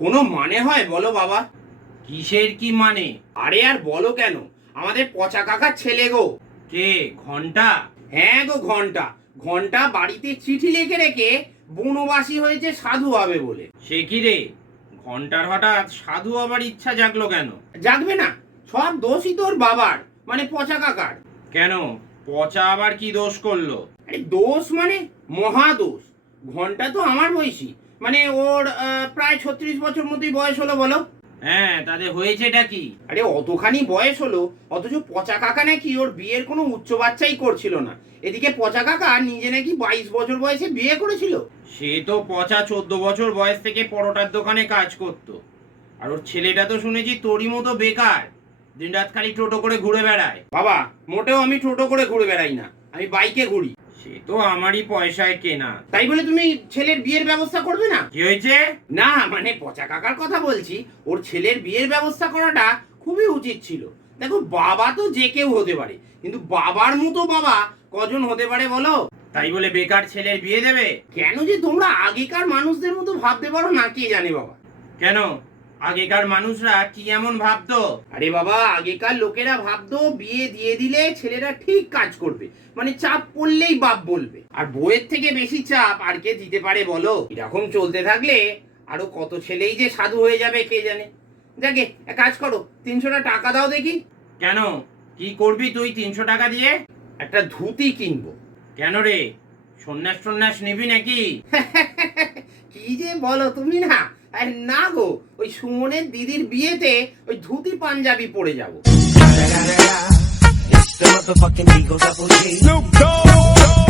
কোনো মানে হয় বলো বাবা? কিসের কি মানে? আরে আর বলো কেন, আমাদের পচা কাকার ছেলে গো। কে? ঘন্টা? হ্যাঁ গো, ঘন্টা। ঘন্টা বাড়িতে চিঠি লিখে রেখে বনবাসী হয়েছে সাধু হবে বলে। সে কি রে, ঘন্টার হঠাৎ সাধু হবার ইচ্ছা জাগলো কেন? জাগবে না? সব দোষই তোর বাবার, মানে পচা কাকার। কেন, পচা আবার কি দোষ করলো? আরে দোষ মানে মহা দোষ। ঘন্টা তো আমার বয়সী, মানে ওর প্রায় 36 বছর মতোই বয়স হলো বলো। হ্যাঁ, তাদের হয়েছেটা কি? আরে অতখানি বয়স হলো, অথচ পচা কাকা নাকি ওর বিয়ের কোনো উচ্চ বাচ্চাই করছিল না। এদিকে পচা কাকা নিজে নাকি 22 বছর বয়সে বিয়ে করেছিল। সে তো পচা 14 বছর বয়স থেকে পরোটার দোকানে কাজ করতো। আর ওর ছেলেটা তো শুনেছি তোরই মতো বেকার, দিনরাত খালি টোটো করে ঘুরে বেড়ায়। বাবা, মোটেও আমি টোটো করে ঘুরে বেড়াই না, আমি বাইকে ঘুরি। সে তো আমারই পয়সায় কেনা। তাই বলে তুমি ছেলের বিয়ের ব্যবস্থা করবে না? কি হয়েছে? না মানে পচা কাকার কথা বলছি, ওর ছেলের বিয়ের ব্যবস্থা করাটা খুবই উচিত ছিল। দেখো, বাবা তো যে কেউ হতে পারে, কিন্তু বাবার মতো বাবা কজন হতে পারে বলো? তাই বলে বেকার ছেলের বিয়ে দেবে? কেন যে তোমরা আগেকার মানুষদের মতো ভাবতে পারো না কে জানে বাবা। কেন, আগেকার মানুষরা কি এমন ভাবতো? আরে বাবা, আগেকার লোকেরা ভাবতো বিয়ে দিয়ে দিলে ছেলেরা ঠিক কাজ করবে, মানে চাপ পড়লেই বাপ বলবে। আর বউয়ের থেকে বেশি চাপ আর কে দিতে পারে বলো? এরকম চলতে থাকলে আরো কত ছেলেই যে সাধু হয়ে যাবে কে জানে। যাকে এক কাজ করো, 300টা টাকা দাও দেখি। কেন, কি করবি তুই 300 টাকা দিয়ে? একটা ধুতি কিনবো। কেন রে, সন্ন্যাস টন্যাস নিবি নাকি? কি যে বলো তুমি না। আরে না গো, ওই সুমনের দিদির বিয়েতে ওই ধুতি পাঞ্জাবি পরে যাবো। It's the motherfucking Eagle Double G. Snoop Dogg.